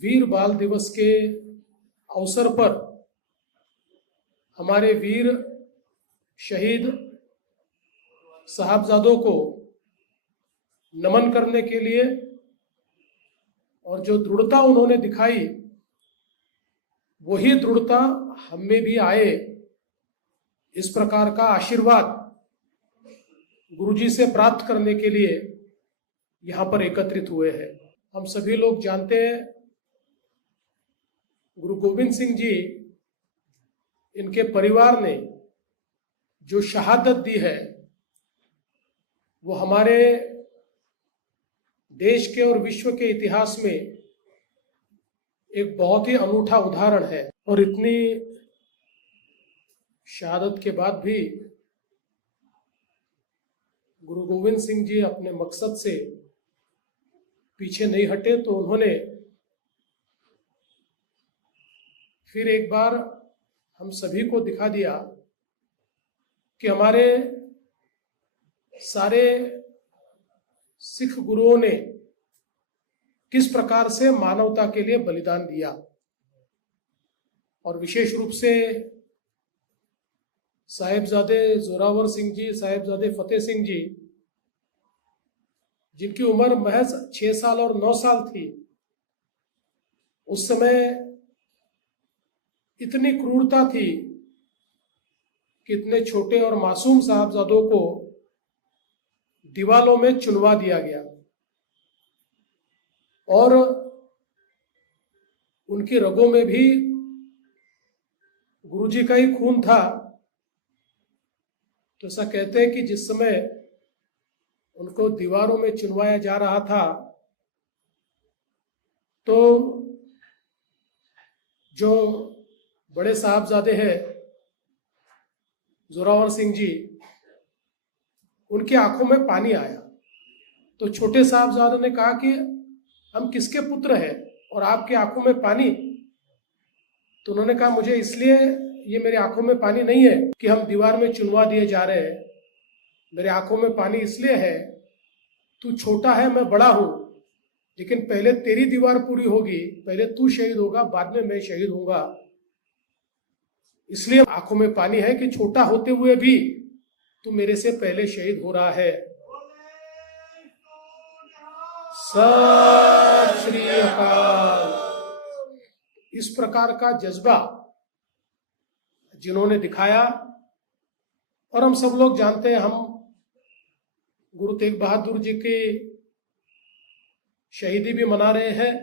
वीर बाल दिवस के अवसर पर हमारे वीर शहीद साहबजादों को नमन करने के लिए और जो दृढ़ता उन्होंने दिखाई वही दृढ़ता हम में भी आए, इस प्रकार का आशीर्वाद गुरुजी से प्राप्त करने के लिए यहाँ पर एकत्रित हुए हैं। हम सभी लोग जानते हैं गुरु गोविंद सिंह जी, इनके परिवार ने जो शहादत दी है वो हमारे देश के और विश्व के इतिहास में एक बहुत ही अनूठा उदाहरण है। और इतनी शहादत के बाद भी गुरु गोविंद सिंह जी अपने मकसद से पीछे नहीं हटे, तो उन्होंने फिर एक बार हम सभी को दिखा दिया कि हमारे सारे सिख गुरुओं ने किस प्रकार से मानवता के लिए बलिदान दिया। और विशेष रूप से साहिबजादे जोरावर सिंह जी, साहिबजादे फतेह सिंह जी, जिनकी उम्र महज 6 साल और 9 साल थी, उस समय इतनी क्रूरता थी कि इतने छोटे और मासूम साहबजादों को दीवालों में चुनवा दिया गया और उनकी रगों में भी गुरुजी का ही खून था। तो ऐसा कहते हैं कि जिस समय उनको दीवारों में चुनवाया जा रहा था तो जो बड़े साहबजादे हैं जोरावर सिंह जी, उनकी आंखों में पानी आया। तो छोटे साहबजादे ने कहा कि हम किसके पुत्र हैं और आपकी आंखों में पानी? तो उन्होंने कहा मुझे इसलिए ये मेरी आंखों में पानी नहीं है कि हम दीवार में चुनवा दिए जा रहे हैं, मेरे आंखों में पानी इसलिए है तू छोटा है, मैं बड़ा हूं, लेकिन पहले तेरी दीवार पूरी होगी, पहले तू शहीद होगा, बाद में मैं शहीद होऊंगा। इसलिए आंखों में पानी है कि छोटा होते हुए भी तू मेरे से पहले शहीद हो रहा है। सत श्री अकाल। इस प्रकार का जज्बा जिन्होंने दिखाया, और हम सब लोग जानते हैं, हम गुरु तेग बहादुर जी की शहीदी भी मना रहे हैं,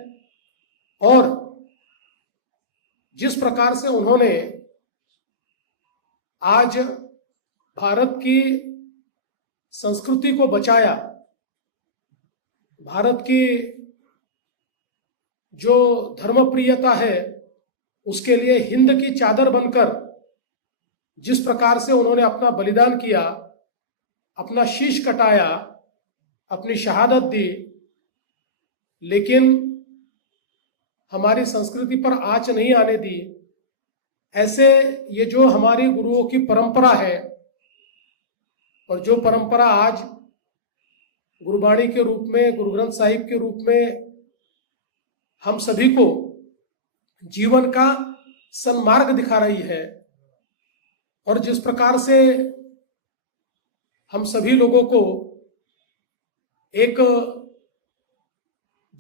और जिस प्रकार से उन्होंने आज भारत की संस्कृति को बचाया, भारत की जो धर्मप्रियता है उसके लिए हिंद की चादर बनकर जिस प्रकार से उन्होंने अपना बलिदान किया, अपना शीश कटाया, अपनी शहादत दी, लेकिन हमारी संस्कृति पर आंच नहीं आने दी। ऐसे ये जो हमारी गुरुओं की परंपरा है, और जो परंपरा आज गुरुबाणी के रूप में, गुरु ग्रंथ साहिब के रूप में हम सभी को जीवन का सन्मार्ग दिखा रही है, और जिस प्रकार से हम सभी लोगों को एक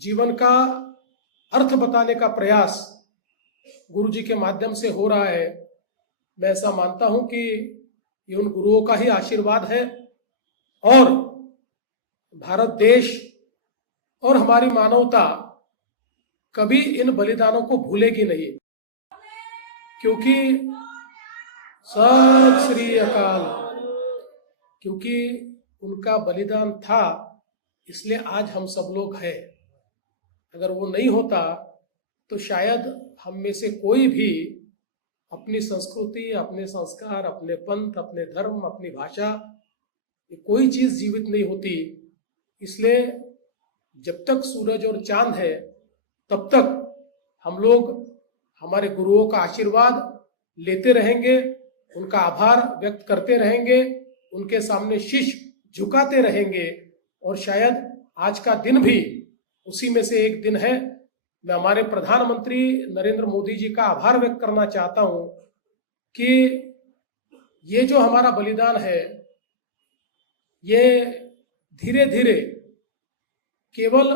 जीवन का अर्थ बताने का प्रयास गुरु जी के माध्यम से हो रहा है, मैं ऐसा मानता हूं कि ये उन गुरुओं का ही आशीर्वाद है, और भारत देश और हमारी मानवता कभी इन बलिदानों को भूलेगी नहीं, क्योंकि सत श्री अकाल, क्योंकि उनका बलिदान था, इसलिए आज हम सब लोग हैं। अगर वो नहीं होता तो शायद हम में से कोई भी अपनी संस्कृति, अपने संस्कार, अपने पंथ, अपने धर्म, अपनी भाषा, ये कोई चीज जीवित नहीं होती। इसलिए जब तक सूरज और चांद है तब तक हम लोग हमारे गुरुओं का आशीर्वाद लेते रहेंगे, उनका आभार व्यक्त करते रहेंगे, उनके सामने शीश झुकाते रहेंगे, और शायद आज का दिन भी उसी में से एक दिन है मैं हमारे प्रधानमंत्री नरेंद्र मोदी जी का आभार व्यक्त करना चाहता हूं कि ये जो हमारा बलिदान है, ये धीरे धीरे केवल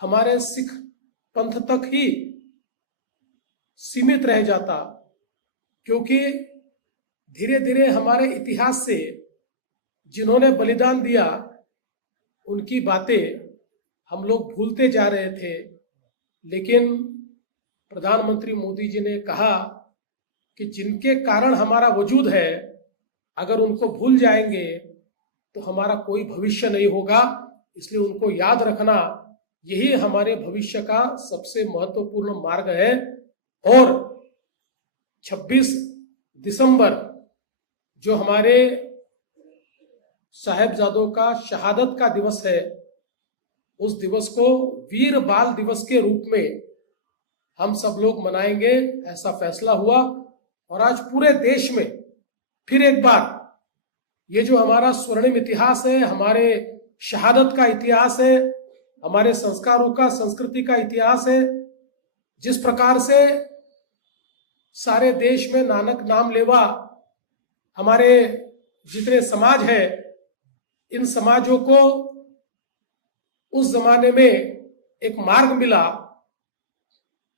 हमारे सिख पंथ तक ही सीमित रह जाता, क्योंकि धीरे धीरे हमारे इतिहास से जिन्होंने बलिदान दिया उनकी बातें हम लोग भूलते जा रहे थे। लेकिन प्रधानमंत्री मोदी जी ने कहा कि जिनके कारण हमारा वजूद है, अगर उनको भूल जाएंगे तो हमारा कोई भविष्य नहीं होगा। इसलिए उनको याद रखना यही हमारे भविष्य का सबसे महत्वपूर्ण मार्ग है। और 26 दिसंबर जो हमारे साहेबजादों का शहादत का दिवस है, उस दिवस को वीर बाल दिवस के रूप में हम सब लोग मनाएंगे, ऐसा फैसला हुआ। और आज पूरे देश में फिर एक बार ये जो हमारा स्वर्णिम इतिहास है, हमारे शहादत का इतिहास है, हमारे संस्कारों का, संस्कृति का इतिहास है, जिस प्रकार से सारे देश में नानक नाम लेवा हमारे जितने समाज है, इन समाजों को उस जमाने में एक मार्ग मिला,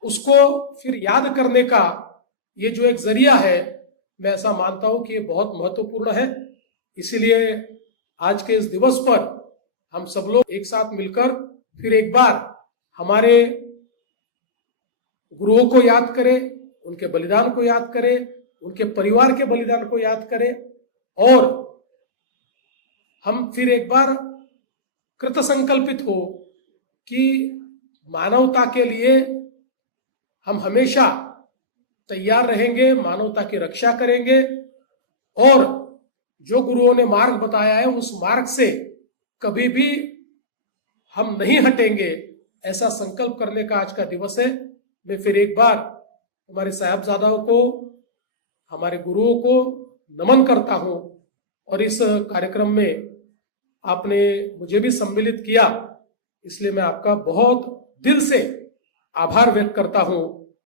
उसको फिर याद करने का ये जो एक जरिया है, मैं ऐसा मानता हूं कि ये बहुत महत्वपूर्ण है। इसीलिए आज के इस दिवस पर हम सब लोग एक साथ मिलकर फिर एक बार हमारे गुरुओं को याद करें, उनके बलिदान को याद करें, उनके परिवार के बलिदान को याद करें, और हम फिर एक बार कृत संकल्पित हो कि मानवता के लिए हम हमेशा तैयार रहेंगे, मानवता की रक्षा करेंगे, और जो गुरुओं ने मार्ग बताया है उस मार्ग से कभी भी हम नहीं हटेंगे, ऐसा संकल्प करने का आज का दिवस है। मैं फिर एक बार हमारे साहबजादाओं को, हमारे गुरुओं को नमन करता हूं। और इस कार्यक्रम में आपने मुझे भी सम्मिलित किया, इसलिए मैं आपका बहुत दिल से आभार व्यक्त करता हूं।